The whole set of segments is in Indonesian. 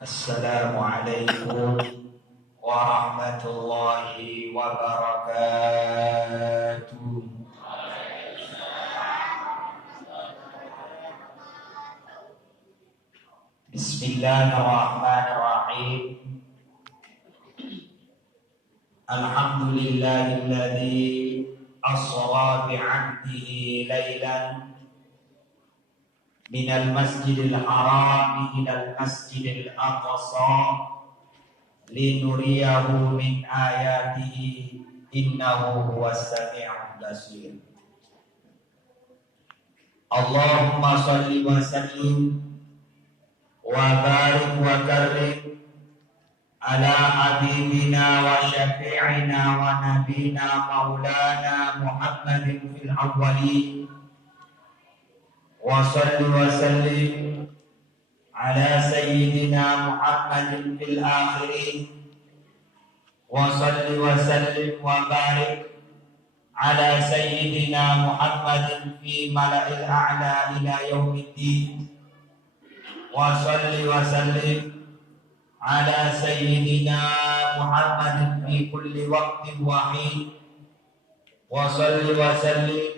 Assalamualaikum warahmatullahi wabarakatuh. Bismillahirrahmanirrahim. Alhamdulillahilladzi asra bi'abdihi laylan minal masjidil haram ilal masjidil aqsa linuriyahu min ayatihi innahu huwas sami'ul basir. Allahumma shalli wa sallim wa barik wa karim ala habibina wa syafi'ina wa nabina maulana Muhammadin fil awwalin wa salli wa sallim ala sayyidina Muhammadin fil akhirin wa salli wa sallim wa barik ala sayyidina Muhammadin fi mala'il a'la ila yaumiddin wa salli wa sallim ala sayyidina Muhammadin fi kulli waqtin wa hin wa salli wa sallim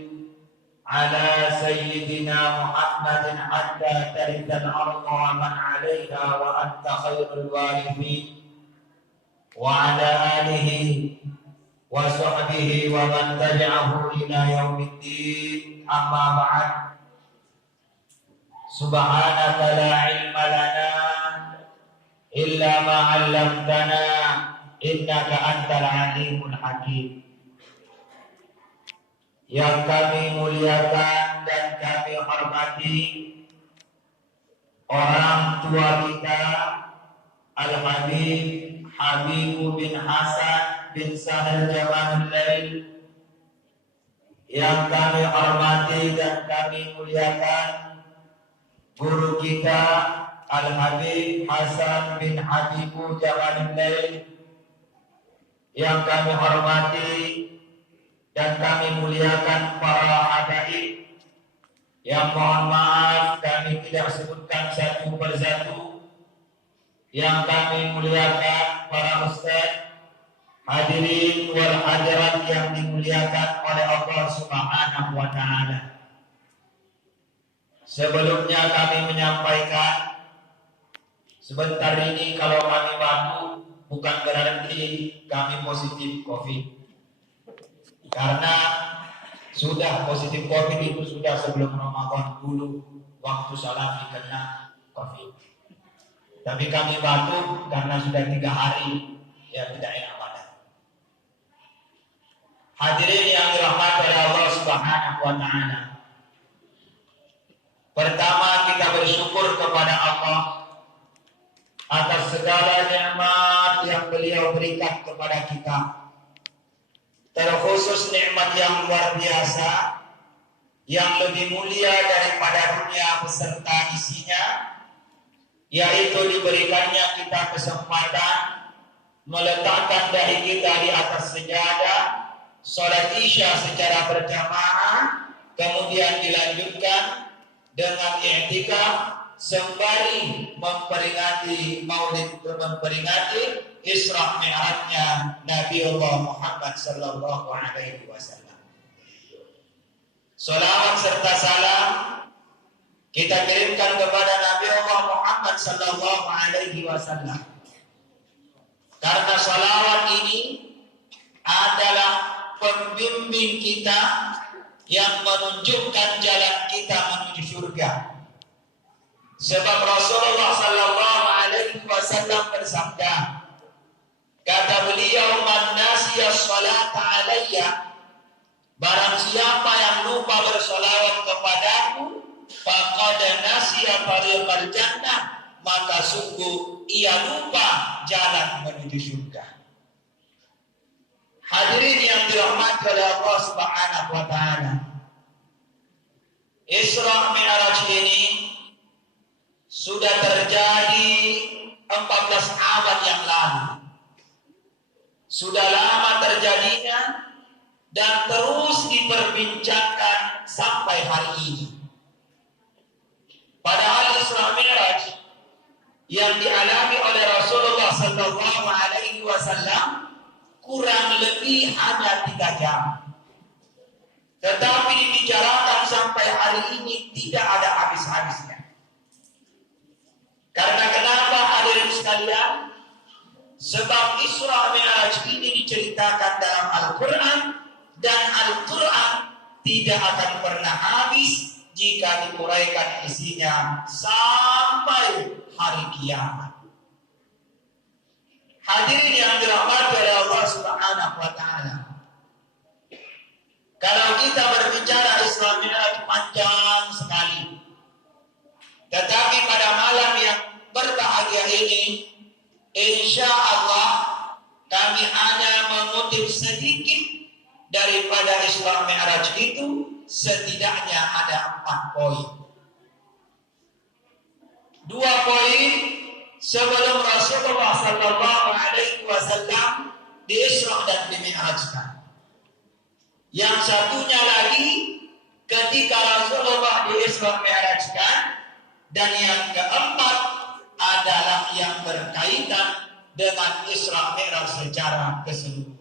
ala sayyidina Muhammadin hatta tarithal arda wa man 'alayha wa anta khairul warithin wa ala alihi wa sahbihi wa man tabi'ahu ila yaumiddin. Amma ba'd. Subhanaka la ilma lana illa ma 'allamtana innaka antal alimul hakim. Yang kami muliakan dan kami hormati orang tua kita Al-Habib Habib bin Hasan bin Sahal Jamalul Lail. Yang kami hormati dan kami muliakan guru kita Al-Habib Hasan bin Habibu Jamalul Lail. Yang kami hormati dan kami muliakan para hadirin yang mohon maaf kami tidak sebutkan satu persatu. Yang kami muliakan para ustaz, hadirin wal hadirat yang dimuliakan oleh Allah Subhanahu wa taala. Sebelumnya kami menyampaikan sebentar ini kalau kami batuk bukan berarti kami positif COVID. Karena sudah positif COVID itu sudah sebelum Ramadan dulu, waktu salat kena COVID. Tapi kami batuk karena sudah 3 hari, ya tidak enak badan. Hadirin yang dirahmati oleh Allah Subhanahu wa taala. Pertama, kita bersyukur kepada Allah atas segala nikmat yang Beliau berikan kepada kita. Terkhusus nikmat yang luar biasa, yang lebih mulia daripada dunia beserta isinya, yaitu diberikannya kita kesempatan meletakkan dahi kita di atas sejadah, sholat isya secara berjamaah, kemudian dilanjutkan dengan i'tikaf sembari memperingati maulid, memperingati Isra Mi'rajnya Nabi Allah Muhammad sallallahu alaihi wasallam. Salawat serta salam kita kirimkan kepada Nabi Allah Muhammad sallallahu alaihi wasallam. Karena salawat ini adalah pembimbing kita yang menunjukkan jalan kita menuju surga. Sebab Rasulullah sallallahu alaihi wasallam bersabda, kata beliau, man nasiya salata alayya, barang siapa yang lupa bersolawat kepadaku, faqad nasiya tariqal jannah, maka sungguh ia lupa jalan menuju surga. Hadirin yang dirahmati oleh Allah Subhanahu wa taala, Isra Mi'raj ini sudah terjadi 14 abad yang lalu. Sudah lama terjadinya dan terus diperbincangkan sampai hari ini. Padahal Isra Mi'raj yang dialami Sallallahu Alaihi Wasallam kurang lebih hanya 3 jam. Tetapi dibicarakan sampai hari ini tidak ada habis-habisnya. Karena kenapa hadirin sekalian? Sebab Isra Mi'raj ini diceritakan dalam Al-Quran, dan Al-Quran tidak akan pernah habis jika diuraikan isinya sampai hari kiamat. Hadirin yang dirahmati oleh Allah Subhanahu wa Ta'ala, kalau kita berbicara Isra Mi'raj panjang sekali, tetapi pada malam yang berbahagia ini, insya Allah kami hanya mengutip sedikit daripada Isra Mi'raj itu. Setidaknya ada 4 poin. 2 poin sebelum Rasulullah Sallallahu Alaihi Wasallam di Isra dan di Mi'rajkan. Yang satunya lagi ketika Rasulullah di Isra Mi'rajkan, dan yang keempat adalah yang berkaitan dengan Isra Mi'raj secara keseluruhan.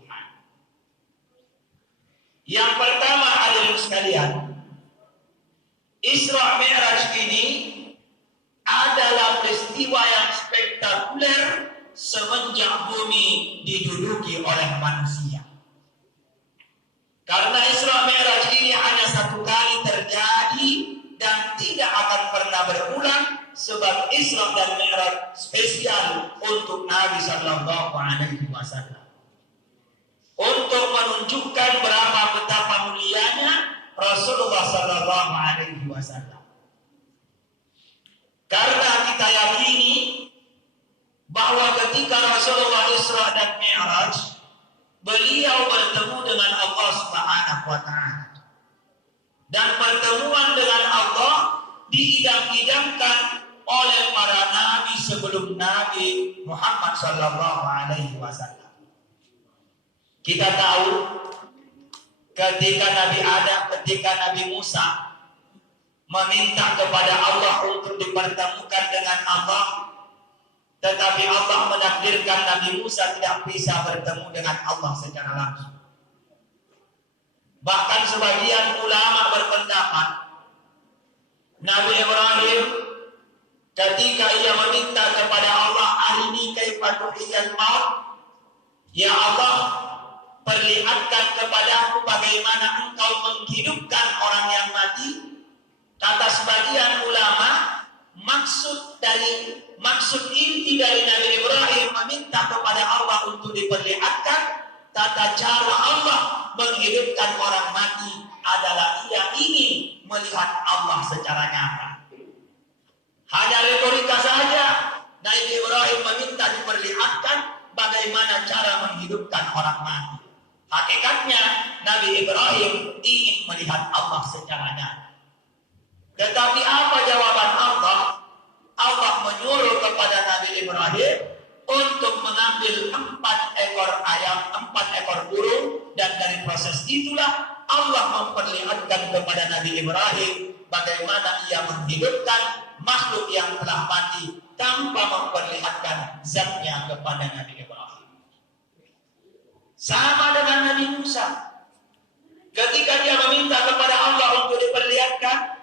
Yang pertama, hadirin sekalian, Isra Mi'raj ini adalah peristiwa yang spektakuler semenjak bumi diduduki oleh manusia. Karena Isra Mi'raj ini hanya 1 kali terjadi dan tidak akan pernah berulang, sebab Isra dan Mi'raj spesial untuk Nabi Sallallahu Alaihi Wasallam, untuk menunjukkan betapa mulianya Rasulullah Sallallahu Alaihi Wasallam. Karena kita yakini bahwa ketika Rasulullah Isra dan Mi'raj, beliau bertemu dengan Allah Subhanahu wa Ta'ala, dan pertemuan dengan Allah diidam-idamkan oleh para nabi sebelum Nabi Muhammad Sallallahu Alaihi Wasallam. Kita tahu ketika Nabi Adam, ketika Nabi Musa meminta kepada Allah untuk dipertemukan dengan Allah, tetapi Allah menakdirkan Nabi Musa tidak bisa bertemu dengan Allah secara langsung. Bahkan sebagian ulama berpendapat Nabi Ibrahim ketika ia meminta kepada Allah, arini kaifa tuhyil maut, ya Allah, perlihatkan kepadaku bagaimana engkau menghidupkan orang yang mati. Kata sebagian ulama, maksud inti dari Nabi Ibrahim meminta kepada Allah untuk diperlihatkan tata cara Allah menghidupkan orang mati adalah ia ingin melihat Allah secara nyata. Hanya retorika saja Nabi Ibrahim meminta diperlihatkan bagaimana cara menghidupkan orang mati. Hakikatnya Nabi Ibrahim ingin melihat Allah secara nyata. Tetapi apa jawaban Allah? Allah menyuruh kepada Nabi Ibrahim untuk mengambil 4 ekor ayam, 4 ekor burung, dan dari proses itulah Allah memperlihatkan kepada Nabi Ibrahim bagaimana ia menghidupkan makhluk yang telah mati tanpa memperlihatkan zatnya kepada Nabi Ibrahim. Sama dengan Nabi Musa, ketika dia meminta kepada Allah untuk diperlihatkan,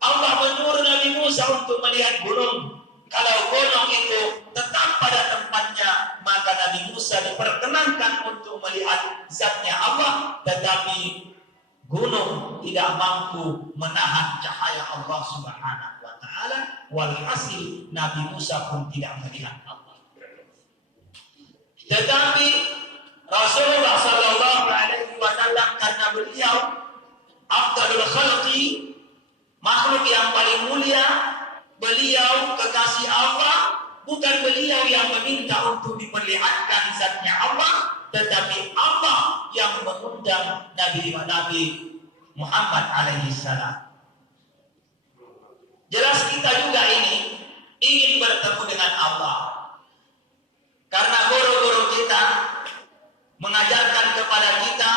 Allah menyuruh Nabi Musa untuk melihat gunung. Kalau gunung itu tetap pada tempatnya, maka Nabi Musa diperkenankan untuk melihat zatnya Allah, tetapi gunung tidak mampu menahan cahaya Allah Subhanahu wa Ta'ala. Walhasil Nabi Musa pun tidak melihat Allah. Tetapi Rasulullah Sallallahu Alaihi Wasallam, karena beliau afdalul khalqi, makhluk yang paling mulia, beliau kekasih Allah, bukan beliau yang meminta untuk diperlihatkan zatnya Allah, tetapi Allah yang mengundang Nabi Muhammad alaihi salam. Jelas kita juga ini ingin bertemu dengan Allah, karena guru-guru kita mengajarkan kepada kita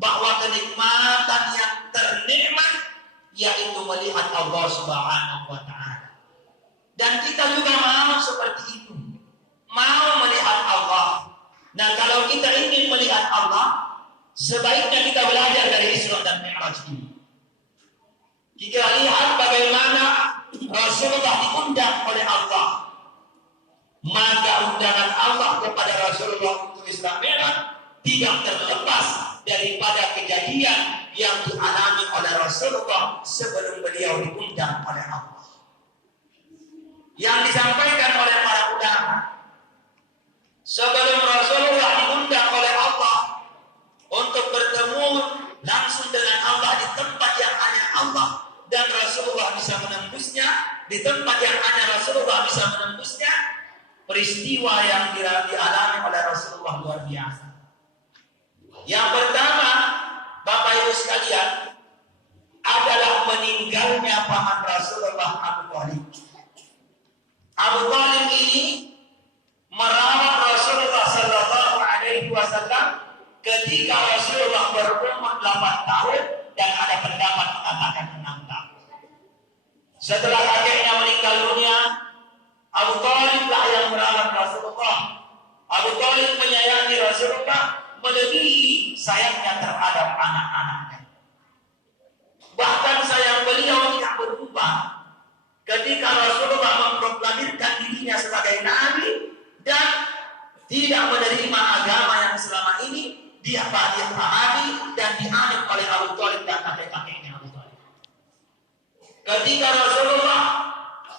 bahwa kenikmatan yang ternikmat yaitu melihat Allah Subhanahu wa Ta'ala. Dan kita juga mau seperti itu, mau melihat Allah. Nah, kalau kita ingin melihat Allah, sebaiknya kita belajar dari Isra dan Mi'raj ini. Kita lihat bagaimana Rasulullah diundang oleh Allah. Maka undangan Allah kepada Rasulullah untuk Isra Mi'raj tidak terlepas daripada kejadian yang dialami oleh Rasulullah sebelum beliau diundang oleh Allah. Yang disampaikan oleh para ulama, sebelum Rasulullah diundang oleh Allah untuk bertemu langsung dengan Allah di tempat yang hanya Allah dan Rasulullah bisa menembusnya, di tempat yang hanya Rasulullah bisa menembusnya, peristiwa yang dialami oleh Rasulullah luar biasa. Yang pertama, Bapak Ibu sekalian, adalah meninggalnya paman Rasulullah Abu Thalib. Abu Thalib ini merawat Rasulullah Sallallahu Alaihi Wasallam ketika Rasulullah berumur 8 tahun dan ada pendapat mengatakan 6 tahun. Setelah kakeknya meninggal dunia, Abu Thalib lah yang merawat Rasulullah. Abu Thalib menyayangi Rasulullah melebihi sayangnya terhadap anak-anaknya. Bahkan sayang beliau tidak berubah ketika Rasulullah memproklamirkan dirinya sebagai nabi dan tidak menerima agama yang selama ini dia pahami dan dianut oleh Abu Thalib dan kakek-kakeknya Abu Thalib. Ketika Rasulullah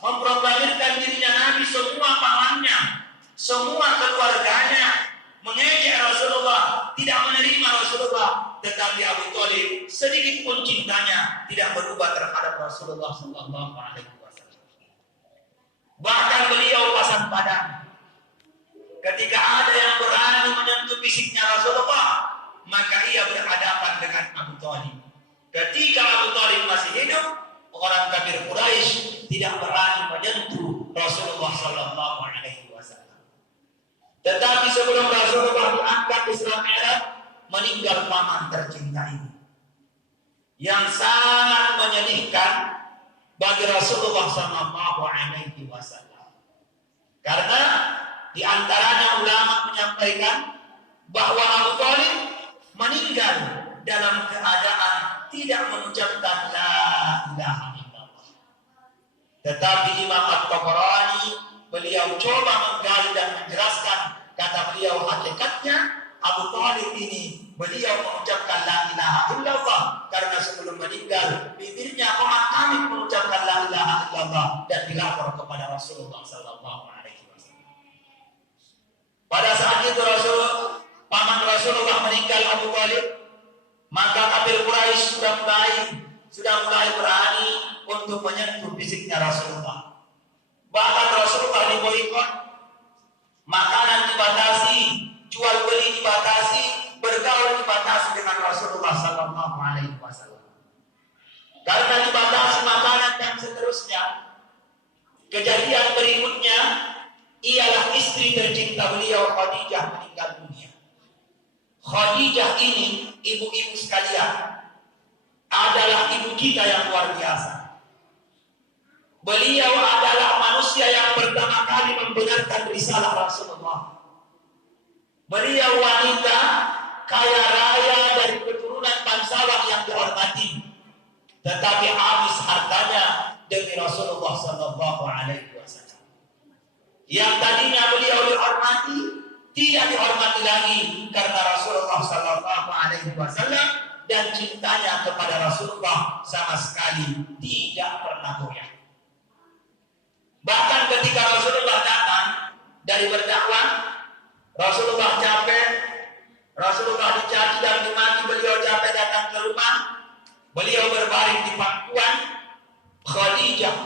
memproklamirkan dirinya nabi, semua pamannya, semua keluarganya mengejek Rasulullah, tidak menerima Rasulullah, tetapi Abu Thalib sedikit pun cintanya tidak berubah terhadap Rasulullah Sallallahu Alaihi Wasallam. Bahkan beliau pasang badan. Ketika ada yang berani menyentuh fisiknya Rasulullah, maka ia berhadapan dengan Abu Thalib. Ketika Abu Thalib masih hidup, orang kafir Quraisy tidak berani menyentuh Rasulullah Sallallahu Alaihi Wasallam. Tetapi sebelum Rasulullah diangkat Isra Mi'raj, meninggal paman tercinta ini, yang sangat menyedihkan bagi Rasulullah Sallallahu Alaihi Wasallam. Karena di antaranya ulama menyampaikan bahwa Abu Thalib meninggal dalam keadaan tidak mengucapkan la ilaha illallah. Tetapi Imam At-Tabarani beliau coba menggali dan menjelaskan, kata beliau hakikatnya Abu Thalib ini beliau mengucapkan la ilaha illallah karena sebelum meninggal bibirnya komat-kamit mengucapkan la ilaha illallah dan dilapor kepada Rasulullah Sallallahu Alaihi Wasallam. Pada saat itu paman Rasulullah meninggal Abu Thalib, maka kafir Quraisy sudah mulai berani untuk menyentuh fisiknya Rasulullah. Bahkan Rasulullah diboikot, makanan dibatasi, jual beli dibatasi, bergaul dibatasi dengan Rasulullah Sallallahu Alaihi Wasallam. Karena dibatasi makanan dan seterusnya, kejadian berikutnya ialah istri tercinta beliau Khadijah meninggal dunia. Khadijah ini, ibu-ibu sekalian, adalah ibu kita yang luar biasa. Beliau adalah manusia yang pertama kali membenarkan risalah Rasulullah. Beliau wanita kaya raya dari keturunan bangsawan yang dihormati, tetapi habis hartanya demi Rasulullah Sallallahu Alaihi Wasallam. Yang tadinya beliau dihormati, tidak dihormati lagi karena Rasulullah Sallallahu Alaihi Wasallam, dan cintanya kepada Rasulullah sama sekali tidak pernah goyah. Bahkan ketika Rasulullah datang dari berdakwah, Rasulullah capek, Rasulullah dicaci dan dimaki, beliau capek datang ke rumah, beliau berbaring di pangkuan Khadijah.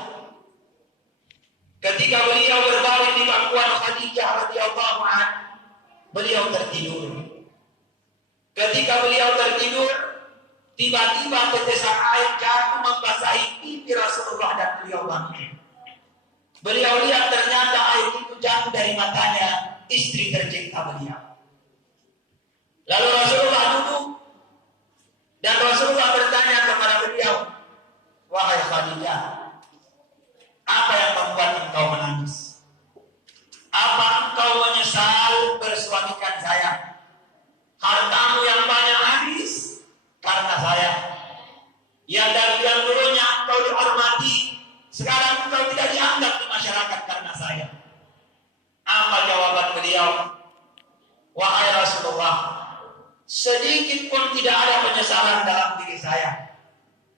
Ketika beliau berbaring di pangkuan Khadijah radhiyallahu anha, beliau tertidur. Ketika beliau tertidur, tiba-tiba tetesan air jatuh membasahi pipi Rasulullah dan beliau bangun. Beliau lihat ternyata air itu jatuh dari matanya istri tercinta beliau. Lalu Rasulullah duduk dan Rasulullah bertanya kepada beliau, "Wahai Khadijah, apa yang membuat engkau menangis? Apa engkau Sekarang engkau tidak dianggap di masyarakat karena saya. Apa jawaban beliau? Wahai Rasulullah, sedikit pun tidak ada penyesalan dalam diri saya.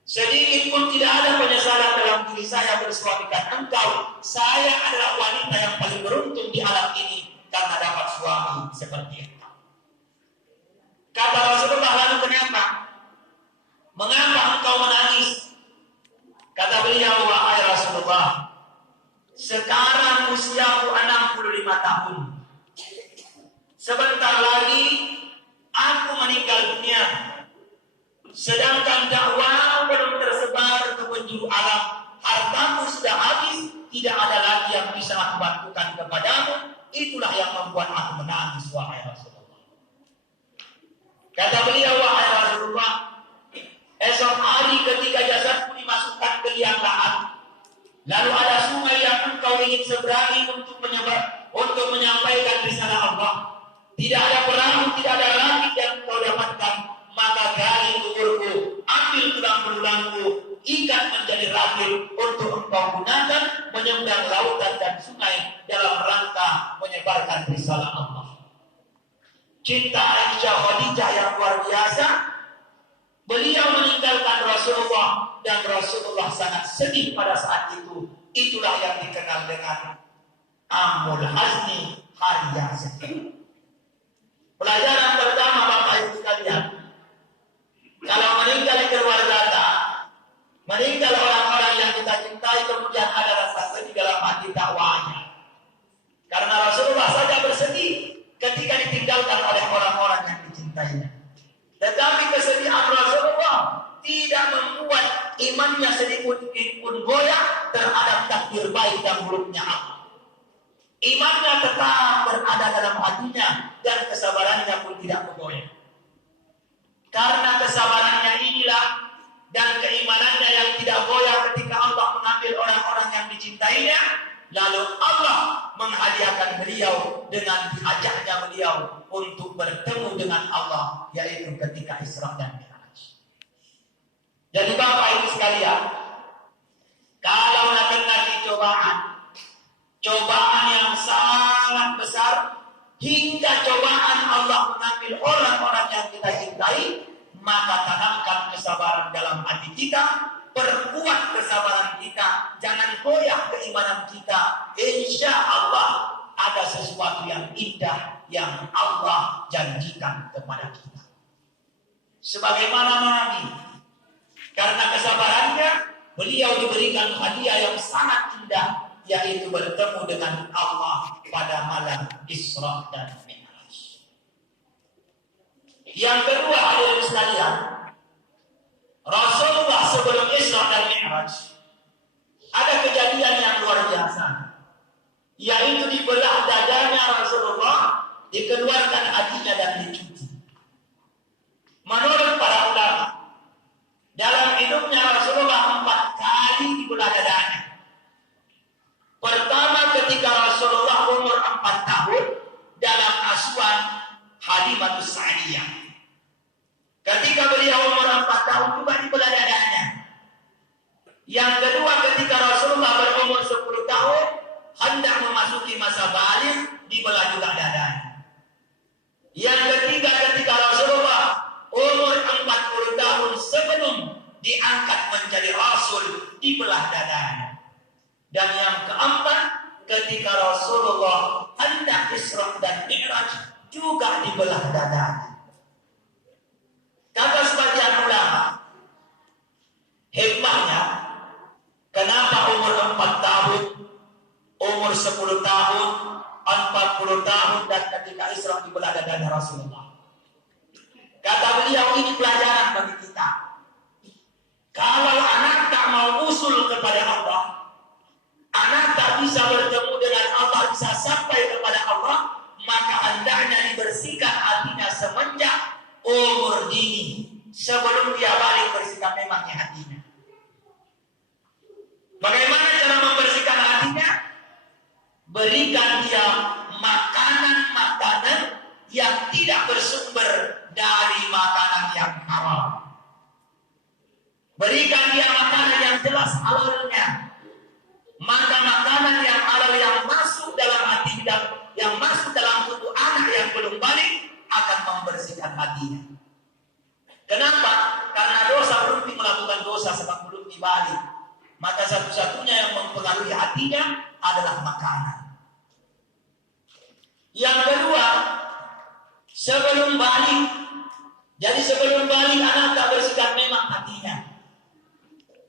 Sedikit pun tidak ada penyesalan dalam diri saya bersuamikan engkau. Saya adalah wanita yang paling beruntung di alam ini karena dapat suami seperti engkau. Kata Rasulullah, lalu kenapa? Mengapa engkau menangis? Kata beliau, wahai Rasulullah, sekarang usiaku 65 tahun. Sebentar lagi aku meninggal dunia. Sedangkan dakwah belum tersebar ke penjuru alam. Hartamu sudah habis, tidak ada lagi yang bisa aku bantukan kepadamu. Itulah yang membuat aku menangis, wahai Rasulullah. Kata beliau, wahai Rasulullah, esok hari ketika jasadku dimasukkan ke liang lahat, lalu ada sungai yang engkau ingin seberangi untuk menyampaikan risalah Allah. Tidak ada perahu, tidak ada langit yang engkau dapatkan, maka gali kuburku, ambil tulang belulangku, ikat menjadi ragil untuk engkau gunakan menyeberang lautan dan sungai dalam rangka menyebarkan risalah Allah. Cinta Aisyah Khadijah yang luar biasa. Beliau meninggalkan Rasulullah dan Rasulullah sangat sedih pada saat itu. Itulah yang dikenal dengan Amul Hazni, hari yang sedih. Pelajaran pertama Bapak Ibu sekalian, kalau meninggal keluarga kita, meninggal orang-orang yang kita cintai, kemudian ada rasa sedih dalam hati dakwahnya. Karena Rasulullah saja bersedih ketika ditinggalkan oleh orang-orang yang dicintainya. Tetapi kesedihan Rasulullah tidak membuat imannya sedikit pun goyah terhadap takdir baik dan buruknya Allah. Imannya tetap berada dalam hatinya dan kesabarannya pun tidak bergoyah. Karena kesabarannya inilah dan keimanannya yang tidak goyah ketika Allah mengambil orang-orang yang dicintainya, lalu Allah menghadiahkan beliau dengan diajaknya beliau untuk bertemu dengan Allah, yaitu ketika Isra dan Mi'raj. Jadi Bapak Ibu sekalian, kalau nanti cobaan yang sangat besar, hingga cobaan Allah mengambil orang-orang yang kita cintai, maka tanamkan kesabaran dalam hati kita, perkuat kesabaran kita, jangan goyah keimanan kita. Insya Allah ada sesuatu yang indah yang Allah janjikan kepada kita. Sebagaimana Nabi, karena kesabarannya, beliau diberikan hadiah yang sangat indah, yaitu bertemu dengan Allah pada malam Isra dan Mi'raj. Yang kedua, hadirin sekalian, Rasulullah sebelum Isra dan Mi'raj ada kejadian yang luar biasa, yaitu dibelah dadanya Rasulullah, dikeluarkan hatinya dan dicuci. Menurut para ulama, dalam hidupnya Rasulullah 4 kali dibelah dadanya. Pertama ketika Rasulullah umur 4 tahun dalam asuhan Halimatus Sa'diyah. Ketika beliau umur 4 tahun juga dibelah dadanya. Yang kedua ketika Rasulullah berumur 10 tahun hendak memasuki masa balik, dibelah juga dadanya. Yang ketiga ketika Rasulullah umur 40 tahun sebelum diangkat menjadi Rasul, dibelah dadanya. Dan yang keempat, ketika Rasulullah hendak Isra dan Mi'raj, juga dibelah dadanya. Kata sebagian ulama, hikmahnya, kenapa umur 4 tahun, umur 10 tahun, 40 tahun, dan ketika Isra dibelah dadanya Rasulullah. Kata beliau, ini pelajaran bagi kita. Kalau anak tak mau usul kepada Allah, anak tak bisa bertemu dengan Allah, bisa sampai kepada Allah, maka hendaknya dibersihkan hatinya semenjak umur dini, sebelum dia balik bersihkan memangnya hatinya. Bagaimana cara membersihkan hatinya? Berikan dia makanan-makanan yang tidak bersumber dari makanan yang haram. Berikan dia makanan yang jelas halalnya. hatinya. Kenapa? Karena dosa berhenti melakukan dosa sebab belum dibalik. Maka satu-satunya yang mempengaruhi hatinya adalah makanan. Yang kedua, sebelum balik. Jadi sebelum balik anak tak bersihkan memang hatinya.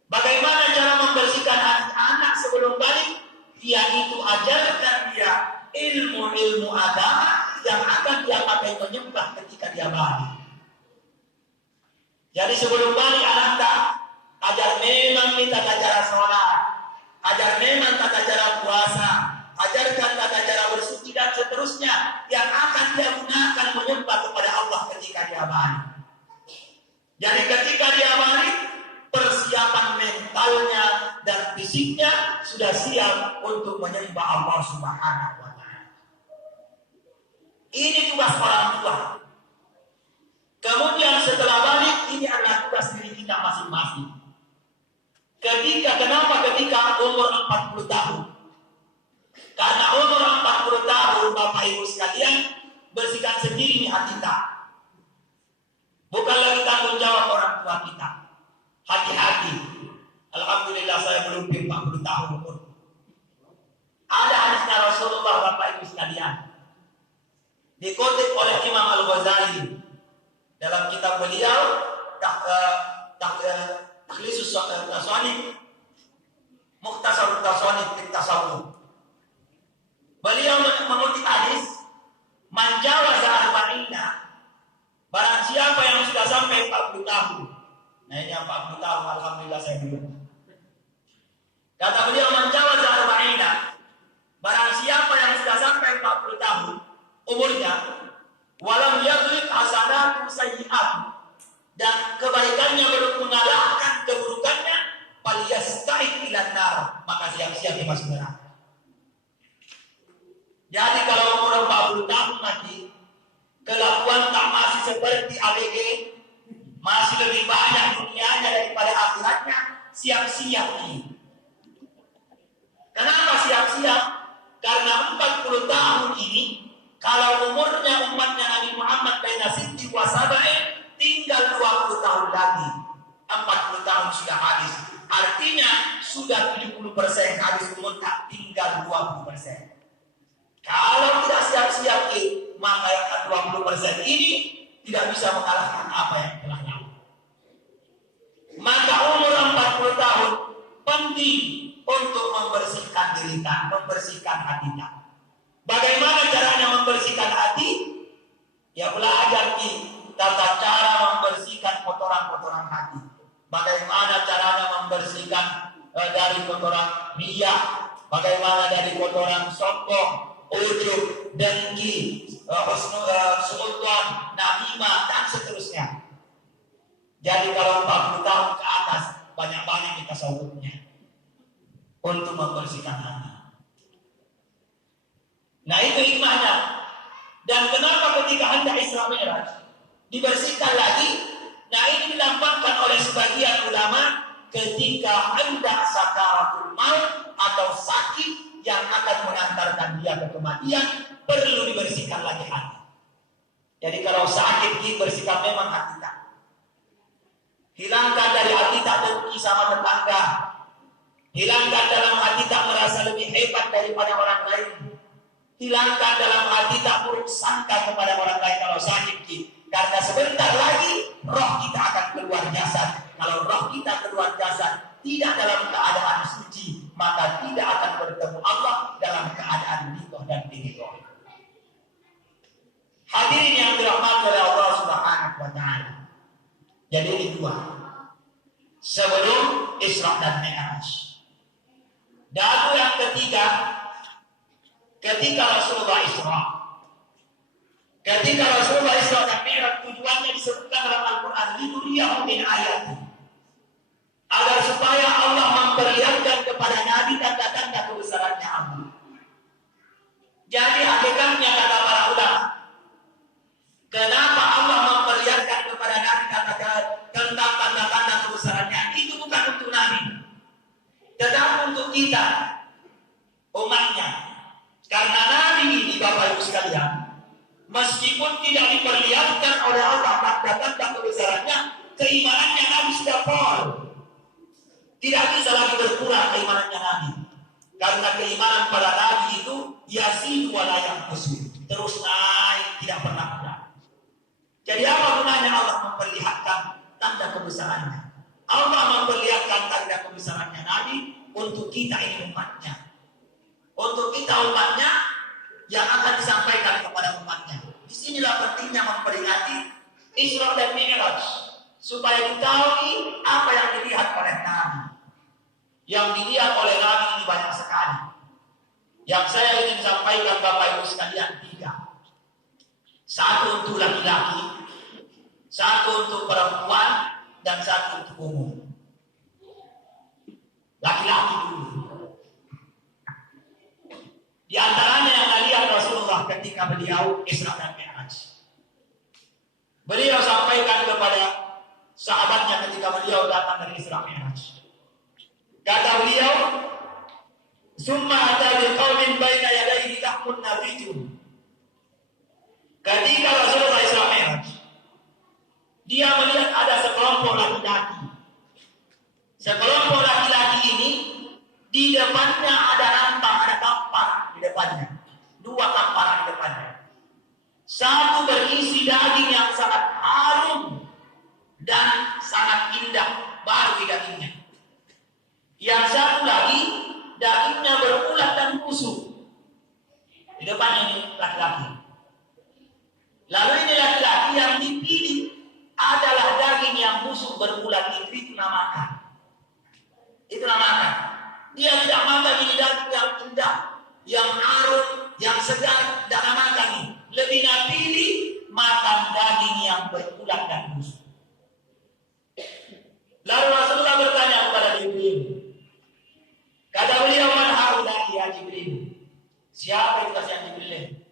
Bagaimana cara membersihkan hati anak sebelum balik? Dia itu ajarkan dia ilmu-ilmu agama yang akan dia pakai menyembah ketika dia balik. Jadi sebelum balik anak tak ajar memang tata cara sholat, ajar memang tata cara puasa, ajarkan tata cara bersuci dan seterusnya yang akan dia gunakan menyembah kepada Allah ketika dia balik. Jadi ketika dia balik, persiapan mentalnya dan fisiknya sudah siap untuk menyembah Allah Subhanahu wa Ta'ala. Ini tugas orang tua. Kemudian setelah balik, ini adalah tugas diri kita masing-masing. Ketika umur 40 tahun. Karena umur 40 tahun, Bapak Ibu sekalian, bersihkan sendiri hati kita. Bukan lagi tanggung jawab orang tua kita. Hati-hati. Alhamdulillah saya belum 40 tahun umur. Ada hadisnya Rasulullah, Bapak Ibu sekalian. Dikutip oleh Imam Al-Ghazali dalam kitab beliau Takhlisus Tasawuf, Mukhtasar Tasawuf fi Tasawuf. Beliau mengutip hadis, "Man jawaza arba'ina", barang siapa yang sudah sampai 40 tahun. Nah ini 40 tahun, alhamdulillah saya belum. Kata beliau, "Man jawaza arba'ina", barang siapa yang sudah sampai 40 tahun umurnya, walam yadrik hasanatu sayyi'at, dan kebaikannya belum mengalahkan keburukannya, faliyasta'id ilan nar, maka siap-siap dia masuk neraka. Jadi kalau umur 40 tahun mati, kelakuan tak masih seperti ABG, masih lebih banyak dunianya daripada akhiratnya, siap-siap nih. Kenapa siap-siap? Karena 40 tahun ini, kalau umurnya umatnya Nabi Muhammad baina sitti wa sab'in, tinggal 20 tahun lagi. 40 tahun sudah habis. Artinya sudah 70% habis umur, tak tinggal 20%. Kalau tidak siap-siap, maka yang 20% ini tidak bisa mengalahkan apa yang telah lalu. Maka umur 40 tahun penting untuk membersihkan diri kita, membersihkan hati kita. Bagaimana caranya membersihkan hati? Ya belajar tata cara membersihkan kotoran-kotoran hati. Bagaimana caranya membersihkan dari kotoran riya, bagaimana dari kotoran sombong, ujub, dengki, su'udwan, namimah, dan seterusnya. Jadi kalau 40 tahun ke atas, banyak-banyak kita tasawufnya untuk membersihkan hati. Nah itu hikmahnya. Dan kenapa ketika hendak Isra Mi'raj dibersihkan lagi? Nah ini dilampangkan oleh sebagian ulama ketika hendak sakaratul maut atau sakit yang akan mengantarkan dia ke kematian, perlu dibersihkan lagi hati. Jadi kalau sakit dibersihkan memang hati kita. Hilangkan dari hati tak dengki sama tetangga. Hilangkan dalam hati tak merasa lebih hebat daripada orang lain. Hilangkan dalam hati tak buruk sangka kepada orang lain kalau sakit. Karena sebentar lagi roh kita akan keluar jasad. Kalau roh kita keluar jasad tidak dalam keadaan suci, maka tidak akan bertemu Allah dalam keadaan nikoh dan binikoh. Hadirin yang dirahmati oleh Allah Subhanahu wa Ta'ala. Jadi ini dua. Sebelum Isra dan Mi'raj. Dan yang ketiga, ketika Rasulullah Isra. Ketika Rasulullah Isra dan Mi'raj, tujuannya disebutkan dalam Al-Quran, liduriyahu min ayati, agar supaya Allah memperlihatkan kepada Nabi tanda-tanda kebesarannya Allah. Jadi hakikatnya kata para ulama, kenapa Allah memperlihatkan kepada Nabi tentang tanda-tanda kebesarannya? Itu bukan untuk Nabi, tetapi untuk kita, umatnya. Karena Nabi ini, Bapak Ibu sekalian, Meskipun tidak diperlihatkan oleh Allah tanda-tanda kebesarannya, keimanannya Nabi sudah full. Tidak bisa lagi berkurang keimanannya Nabi. Karena keimanan pada Nabi itu yazidu wa la yanqus, terus naik, tidak pernah kurang. Jadi apa gunanya Allah memperlihatkan tanda kebesarannya? Allah memperlihatkan tanda kebesarannya Nabi untuk kita ini umatnya. Untuk kita umatnya yang akan disampaikan kepada umatnya. Disinilah pentingnya memperingati Isra dan Mi'raj, supaya diketahui apa yang dilihat oleh Nabi. Yang dilihat oleh Nabi ini banyak sekali. Yang saya ingin sampaikan Bapak Ibu sekalian 3. Satu untuk laki-laki, satu untuk perempuan, dan satu untuk umum. Laki-laki dulu. Di antaranya yang lihat Rasulullah ketika beliau Isra dan Mi'raj. Beliau sampaikan kepada sahabatnya ketika beliau datang dari Isra Mi'raj. Kata beliau, "Summa ata biqaumin baina yadayhi lahmun nabiyun." Ketika Rasulullah Isra Mi'raj, dia melihat ada sekelompok laki-laki. Sekelompok laki-laki ini di depannya ada rantang, ada tampar di depannya. 2 tampar di depannya. Satu berisi daging yang sangat harum dan sangat indah, baru dagingnya. Yang satu lagi dagingnya berulat dan busuk. Di depannya ini laki-laki. Lalu ini laki-laki yang dipilih adalah daging yang busuk berulat itu namakan. Itu namakan. Dia tidak makan ini daging yang indah, yang harum, yang segar, dan makan ini. Lebih pilih makan daging yang berulat dan busuk. Lalu Rasulullah bertanya kepada Jibril. Kata beliau, "Man haula'i ya Jibril?" Siapa itu kasihan Jibril?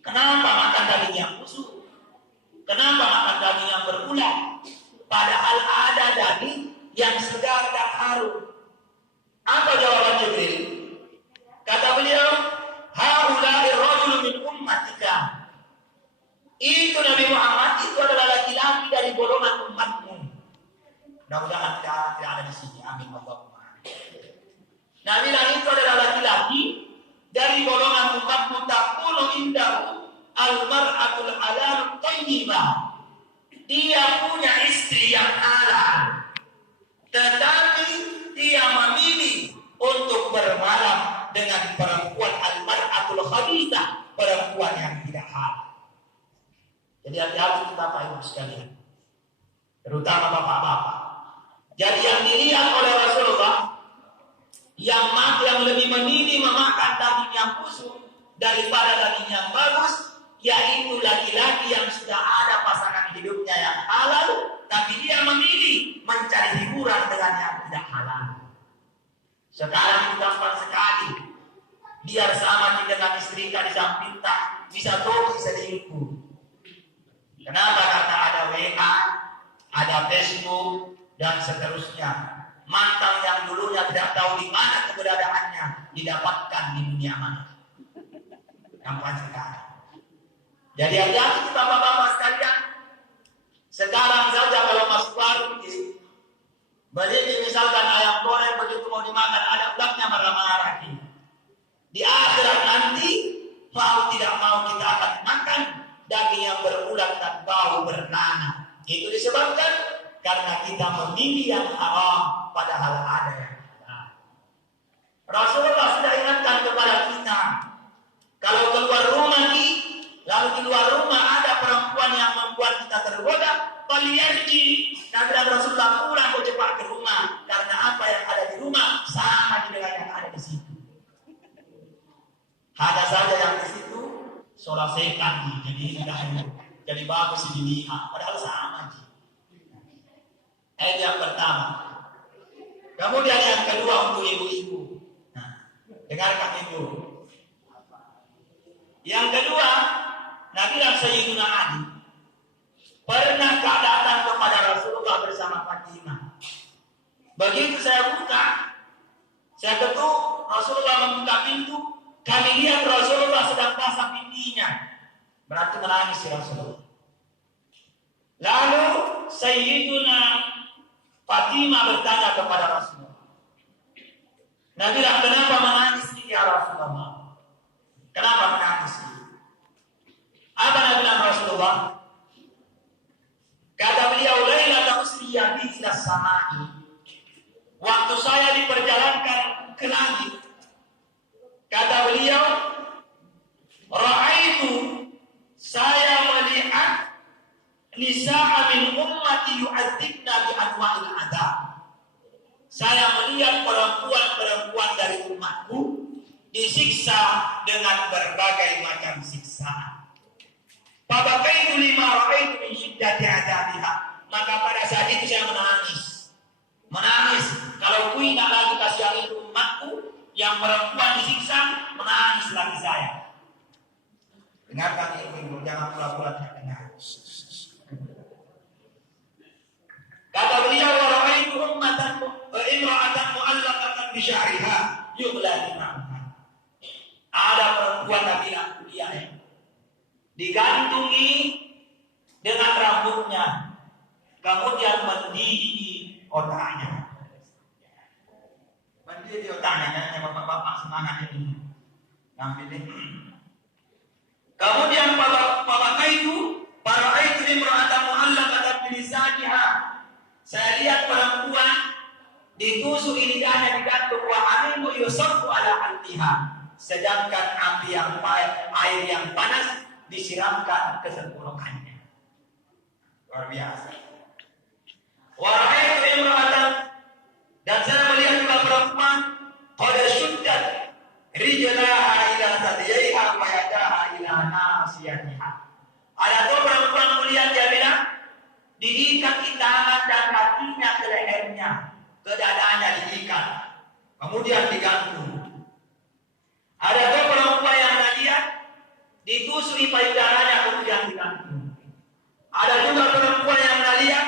Kenapa makan daging yang busuk? Kenapa makan daging yang berulat? Padahal ada daging yang segar dan harum. Apa jawaban Jibril? Kata beliau, "Haula'i rajulun min ummatika." Itu Nabi Muhammad, itu adalah laki-laki dari golongan umatmu. Mudah-mudahan tidak ada di sini. Amin. Allahumma. Nabi itu adalah laki-laki dari golongan umatmu, taqulu indahu al-mar'atul halal thayyibah. Dia punya istri yang halal, tetapi dia memilih untuk bermalam dengan perempuan al-mar'atul khabithah, perempuan yang tidak halal. Jadi hati-hati Bapak Ibu sekalian, terutama bapak-bapak. Jadi yang dilihat oleh Rasulullah, yang lebih memilih memakan daging yang busuk daripada daging yang bagus, yaitu laki-laki yang sudah ada pasangan hidupnya yang halal, tapi dia memilih mencari hiburan dengan yang tidak halal. Sekarang itu gampang sekali. Biar sama dengan istri di samping tak bisa topi selingkuh. Kenapa? Karena ada WA, ada Facebook, dan seterusnya. Mantan yang dulunya tidak tahu di mana keberadaannya didapatkan di dunia mana. Gampang sekali. Jadi hati-hati bapak-bapak sekalian. Sekarang saja kalau masuk warung beli misalkan ayam goreng begitu mau dimakan, ada ulangnya marah-marah. Di akhirat nanti mau tidak mau kita akan makan daging yang berulat dan bau bernanah. Itu disebabkan karena kita memilih yang haram padahal ada yang halal. Rasulullah sudah ingatkan kepada kita, kalau keluar rumah lalu di luar rumah ada perempuan yang membuat kita tergoda, faliyarji. Nabi dan Rasulullah pulang cepat ke rumah, karena apa yang ada di rumah sama dengan yang ada di situ. Ada saja yang di situ sholat setan, jadi bagus dilihat, padahal sama. Ayat yang pertama. Kemudian yang kedua untuk ibu-ibu. Nah, dengarkan ibu. Yang kedua, Nabi dan Sayyidina Ali pernah datang kepada Rasulullah bersama Fatimah. Begitu saya buka, saya ketuk, Rasulullah membuka pintu. Kami lihat Rasulullah sedang basah pipinya. Berarti menangis si Rasulullah. Lalu Sayyiduna Fatimah bertanya kepada Rasulullah. Nabi bilang, kenapa menangis ya Rasulullah? Kenapa menangis? Apa Nabi bilang Rasulullah? Kata beliau, Lailatul Usriya bi ila samai. Waktu saya diperjalankan ke langit, kata beliau, ra'aitu, saya melihat nisa'a min ummati yu'adzibna bi anwa'il adab. Saya melihat perempuan-perempuan dari umatku disiksa dengan berbagai macam siksaan. Fabakaitu lima ra'aitu min syiddati adabiha. Maka pada saat itu saya menangis. Kalau ku ingat lagi kasihan itu umatku yang perempuan disiksa, menangis lagi saya. Dengarkan ibu-ibu, jangan pura-pura tidak dengar. Kata beliau, "Ra'aitu imra'atan mu'allaqatan bi sya'riha yughla dima'ha." Ada perempuan lagi dia digantungi dengan rambutnya, kemudian mendidih otaknya. Mendidih otaknya, kan bapak-bapak semangat ini. Ngambil ini. Kemudian para'aitu imra'atan mu'allaqatan bi lisaniha. Saya lihat perempuan ditusuk lidahnya digantung, wa animu yusaffu ala antiha. Sedangkan air yang panas disiramkan ke tenggorokannya. Luar biasa. Wa ra'aitu imra'atan, dan saya melihat juga perempuan qad syuddat rijlaha ila sadiyaiha wa yadaha ila nasiyatiha. Ada tuh perempuan melihat dia bilang diikat di tangan dan kakinya ke lehernya, ke dadanya diikat, kemudian digantung. Ada tuh perempuan yang anda lihat ditusui payudaranya kemudian digantung. Ada juga perempuan yang anda lihat